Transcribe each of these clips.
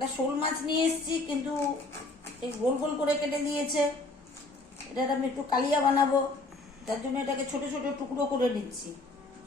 একটা শোল মাছ নিয়ে এসেছি, কিন্তু এই গোল গোল করে কেটে দিয়েছে। এটা আমি একটু কালিয়া বানাবো, তার জন্য এটাকে ছোট ছোট টুকরো করে নিচ্ছি।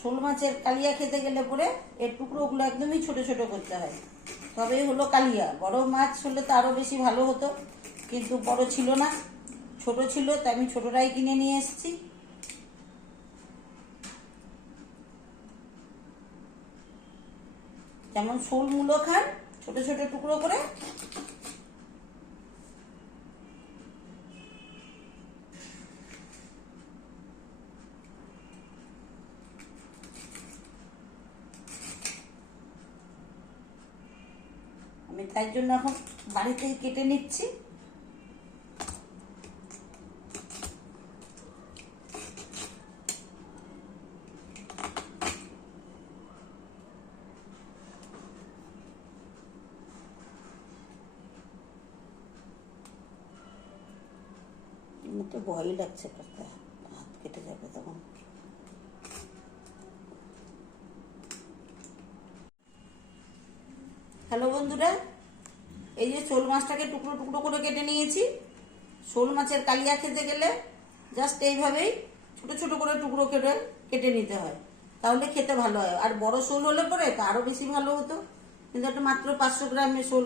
শোল মাছের কালিয়া খেতে গেলে পরে এর টুকরোগুলো একদমই ছোট ছোট করতে হয়, তবেই হলো কালিয়া। বড় মাছ হলে তো আরও বেশি ভালো হতো, কিন্তু বড় ছিল না, ছোট ছিল, তাই আমি ছোটটাই কিনে নিয়ে এসেছি। যেমন শোল মূলো খান, ছোট ছোট টুকরো করে। আমি তাই জন্য এখন বাড়িতেই কেটে নিচ্ছি। তো ভয়ই লাগছে করতে, হাত কেটে যাবে তখন। হ্যালো বন্ধুরা, এই যে শোল মাছটাকে টুকরো টুকরো করে কেটে নিয়েছি। শোল মাছের কালিয়া খেতে গেলে জাস্ট এইভাবেই ছোট ছোট করে টুকরো কেটে কেটে নিতে হয়, তাহলে খেতে ভালো হয়। আর বড় শোল হলে পরে তা আরও বেশি ভালো হতো, কিন্তু একটা মাত্র 500 গ্রামের শোল,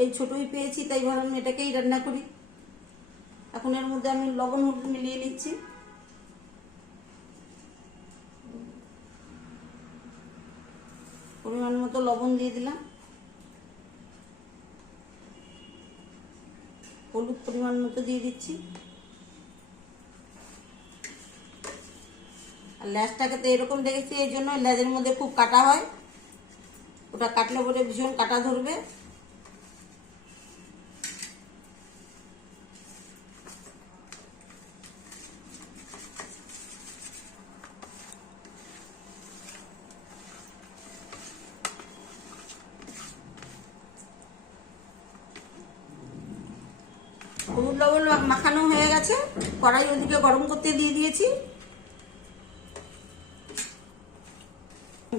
এই ছোটই পেয়েছি, তাই ভাবলাম এটাকেই রান্না করি। এখন এর মধ্যে আমি লবণ হলুদ মিলিয়ে নিচ্ছি। পরিমাণ মতো লবণ দিয়ে দিলাম, হলুদ পরিমাণ মতো দিয়ে দিচ্ছি। আর ল্যাজটাকে তো এরকম দেখেছি, এই জন্য ল্যাজের মধ্যে খুব কাটা হয়, ওটা কাটলে পরে ভীষণ কাটা ধরবে। হলুদ লবণ মাখানো হয়ে গেছে, কড়াই ওদিকে গরম করতে দিয়ে দিয়েছি।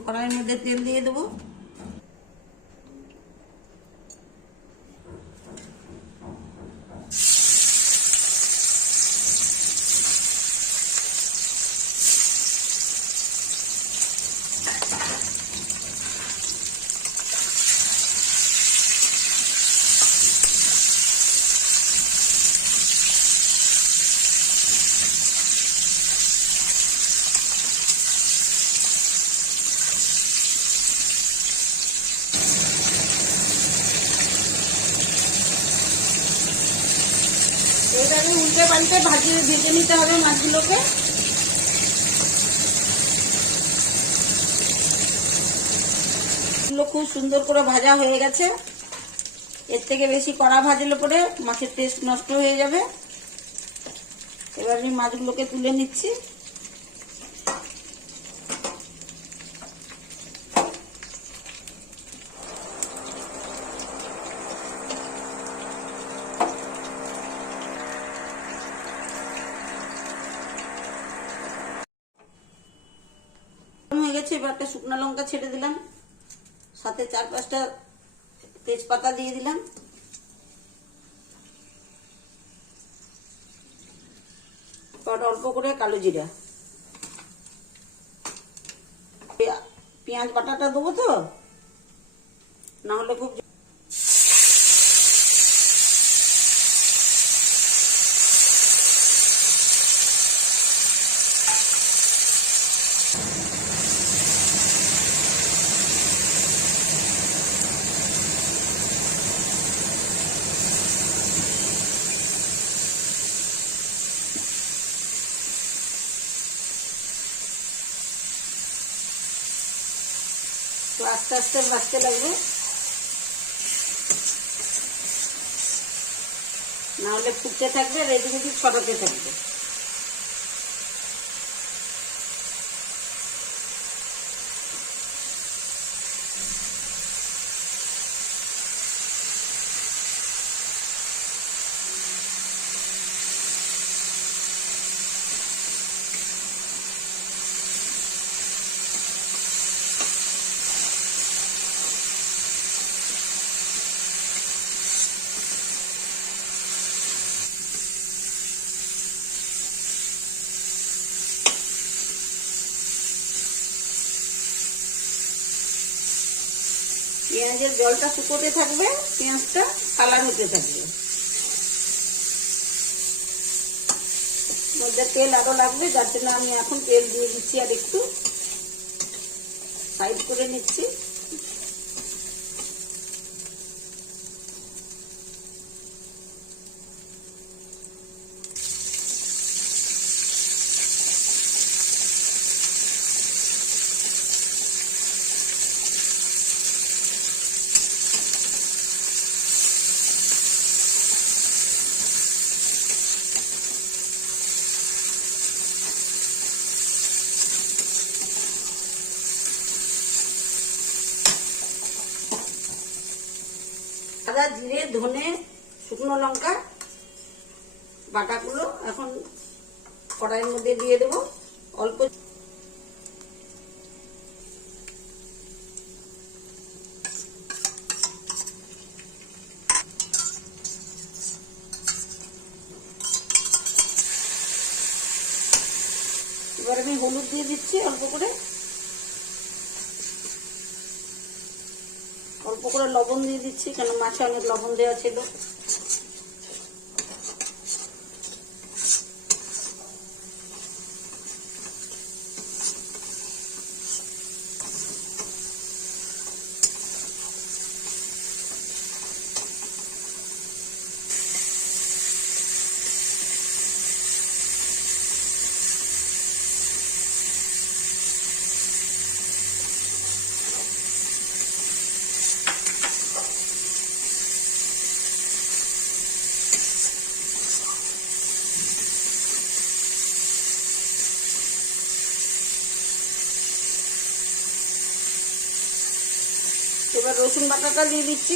কড়াইয়ের মধ্যে তেল দিয়ে দেবো। এইভাবে উল্টে পাল্টে ভেজে নিতে হবে মাছগুলোকে। খুব সুন্দর করে ভাজা হয়ে গেছে। এর থেকে বেশি কড়া ভাজলে পরে মাছের টেস্ট নষ্ট হয়ে যাবে। এবার আমি মাছগুলোকে তুলে নিচ্ছি। হয়ে গেছে, এবার একটা শুকনো লঙ্কা ছেড়ে দিলাম, সাথে 4-5টা তেজপাতা দিয়ে দিলাম। অল্প করে কালো জিরা, পেঁয়াজ বাটাটা দেবো তো, না হলে খুব তো আস্তে আস্তে ভাজতে লাগবে, না হলে ফুটতে থাকবে আর এদিকে ছড়াতে থাকবে। পেঁয়াজের জলটা শুকোতে থাকবে, পেঁয়াজটা কালার হতে থাকবে। মধ্যে তেল আরো লাগবে, যার জন্য আমি এখন তেল দিয়ে দিচ্ছি আর একটু সাইড করে নিচ্ছি। আদা, জিরে, ধনে, শুকনো লঙ্কা বাটাগুলো এখন কড়াইয়ের মধ্যে দিয়ে দেবো। অল্প এবার আমি হলুদ দিয়ে দিচ্ছি অল্প করে, অল্প করে লবণ দিয়ে দিচ্ছি, কেন মাছে অনেক লবণ দেওয়া ছিল। এবার রসুন বাটাটা দিয়ে দিচ্ছি।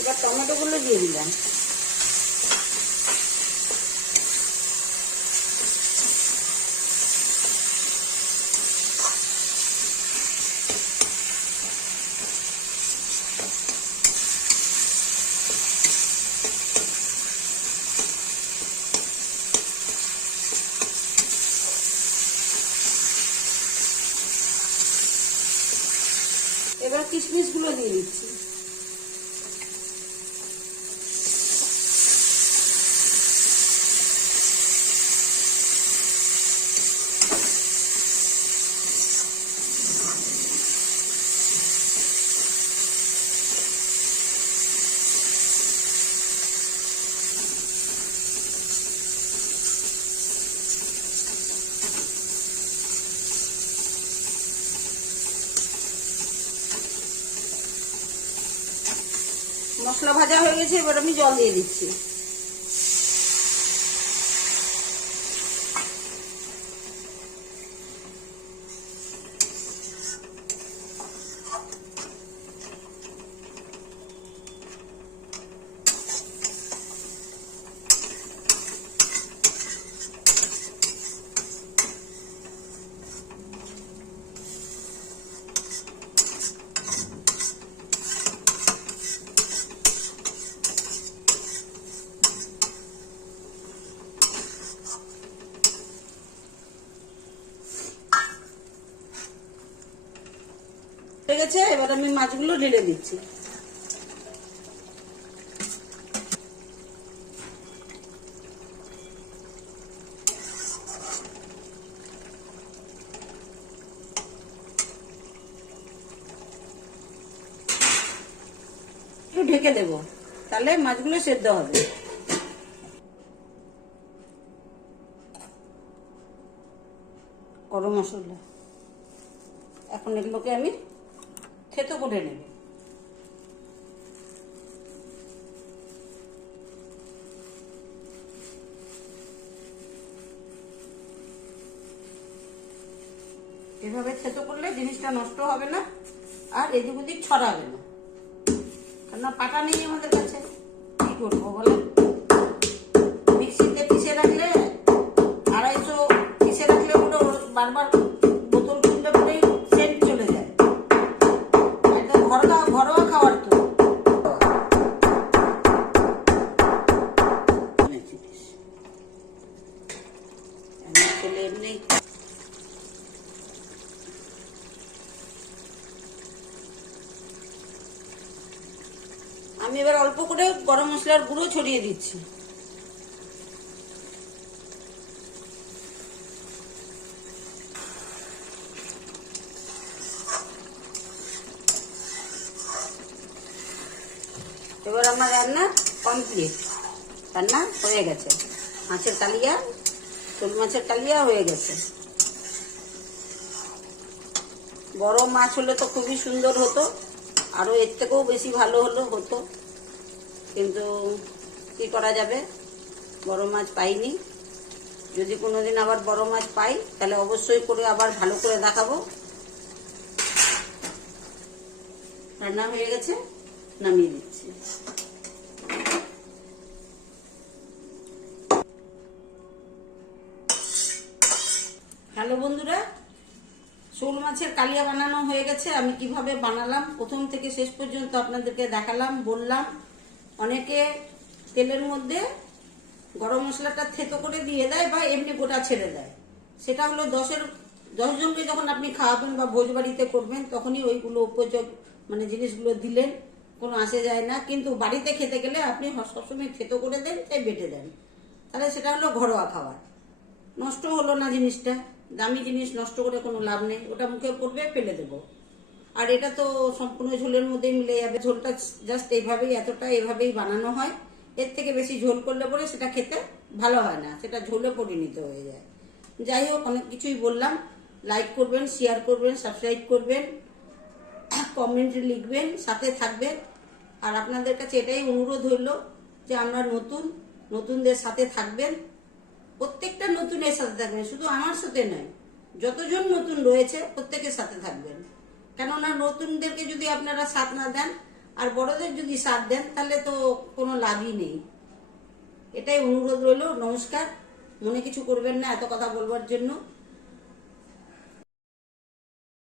এবার টমেটোগুলো দিয়ে দিলাম। এবার কিশমিশগুলো দিয়ে দিচ্ছি। মশলা ভাজা হয়ে গেছে, এবার আমি জল দিয়ে দিচ্ছি। হয়ে গেছে, এবার আমি মাছগুলো ঢেলে দিচ্ছি। একটু ঢেকে দেব, তাহলে মাছগুলো সেদ্ধ হবে। গরম মশলা, এখন এগুলোকে আমি থেতো করে নেব। এভাবে থেতো করলে জিনিসটা নষ্ট হবে না আর এদিক ওদিক ছড়াবে না, কেননা পাটা নেই আমাদের কাছে, কি করবো বলে। মিক্সিতে পিষে রাখলে 250 পিষে রাখলে পুরো বারবার বোতল খুললে পরেই সেন্ট চলে যায়। একদম ঘরোয়া খাবার তো। এমনি আমি এবার অল্প করে গরম মশলার গুঁড়ো ছড়িয়ে দিচ্ছি। এবার আমার রান্না কমপ্লিট, রান্না হয়ে গেছে। মাছের কালিয়া, শোল মাছের কালিয়া হয়ে গেছে। বড় মাছ হলে তো খুবই সুন্দর হতো, আরো এর থেকেও বেশি ভালো হতো, কিন্তু কি করা যাবে, বড় মাছ পাইনি। যদি কোনোদিন আবার বড় মাছ পাই তাহলে অবশ্যই করে আবার ভালো করে দেখাবো। রান্না হয়ে গেছে, নামিয়ে দিচ্ছি। হ্যালো বন্ধুরা, শোল মাছের কালিয়া বানানো হয়ে গেছে। আমি কিভাবে বানালাম প্রথম থেকে শেষ পর্যন্ত আপনাদেরকে দেখালাম, বললাম। অনেকে তেলের মধ্যে গরম মশলাটা থেতো করে দিয়ে দেয় বা এমনি গোটা ছেড়ে দেয়। সেটা হলো 10 জনকে যখন আপনি খাওয়াবেন বা ভোজ বাড়িতে করবেন তখনই ওইগুলো উপযোগ মানে জিনিসগুলো দিলেন, কোনো আসে যায় না। কিন্তু বাড়িতে খেতে গেলে আপনি সবসময় থেতো করে দেন, তাই বেটে দেন, তাহলে সেটা হলো ঘরোয়া খাবার। নষ্ট হলো না জিনিসটা, দামি জিনিস নষ্ট করে কোনো লাভ নেই। ওটা মুখে পড়বে, ফেলে দেবো। আর এটা তো সম্পূর্ণ ঝোলের মধ্যে মিলে যাবে। ঝোলটা জাস্ট এইভাবেই, এতটা এইভাবেই বানানো হয়। এর থেকে বেশি ঝোল করলে পরে সেটা খেতে ভালো হয় না, সেটা ঝোলে পরিণত হয়ে যায়। যাই হোক, অনেক কিছুই বললাম। লাইক করবেন, শেয়ার করবেন, সাবস্ক্রাইব করবেন, কমেন্টে লিখবেন, সাথে থাকবেন। আর আপনাদের কাছে এটাই অনুরোধ হইল যে আমরা নতুনদের সাথে থাকবেন, প্রত্যেকটা নতুনের সাথে থাকবেন, শুধু আমার সাথে নয়, যতজন নতুন রয়েছে প্রত্যেকের সাথে থাকবেন। কেননা নতুনদেরকে যদি আপনারা সাথ না দেন আর বড়দের যদি সাথ দেন তাহলে তো কোনো লাভই নেই। এটাই অনুরোধ রইল। নমস্কার, মনে কিছু করবেন না এত কথা বলবার জন্য।